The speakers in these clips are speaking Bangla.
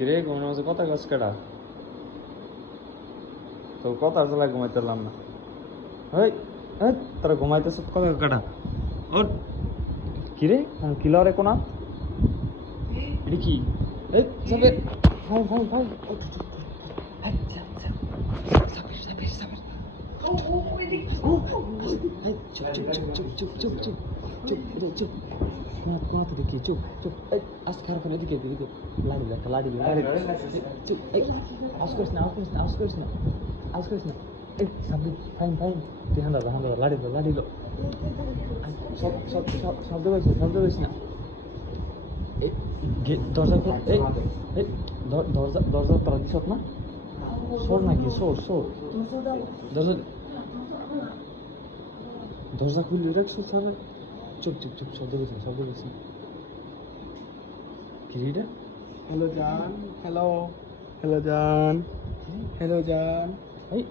কিরে ঘুমের মাঝে কথা কাজ কাটা তো কথার জ্বালায় ঘুমাইতে পারলাম না। এই তারা ঘুমাইতেছে কথা কাটা ওর কিরে কিলারে কোনা এটা কি এই যাবে ভাই ভাই ভাই চুপ চুপ চুপ চুপ চুপ চুপ চুপ চুপ চুপ তোমাকে দেখি চুপ চুপ এই আজ খারাপ করে এদিকে এদিকে লাড়ি একটা লাড়ি চুপ এই আজ করিস না আজ করিস না আজ করিস না আজ করিস না এই সাবি ফাইন ফাইন তুই হান্ডা লাড়ি সব সব সব শব্দ করিস না এই দরজা এই এই দরজা তারা দিস না সর নাকি সর দরজা খুলে রাখছো তাহলে চুপ চুপ চুপ শব্দ করিস না কিরিটা হ্যালো জান হ্যালো জান এই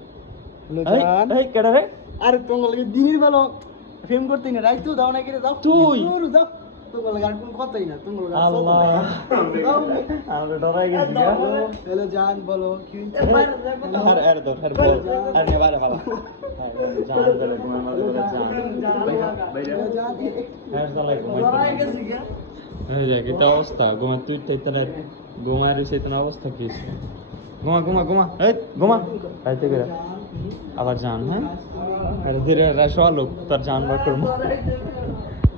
হ্যালো জান এই কেডা রে আরে তোমার লাগে দিনের বেলা ফেম করতে না রাইত দাও না কেটে দাও তুই যাও তোমার লাগে আর কোনো কথাই না তোমার লাগে আল্লাহ আমরা ডরাই গেছি হ্যালো জান বলো কি আরে বল আরে নে বারে ভালো জান বলে তোমার মাঝে বলে জান হ্যাঁ চলাই ঘুমাই গেছি কে এই যে এটা অবস্থা ঘুমা তুই তাইতালে ঘুমায় রইছে এত অবস্থা কি ঘুমা এই ঘুমা আইতে গেরা আবার জান হ্যাঁ আরে ধীরে রাশো লোক তার জান বার করবো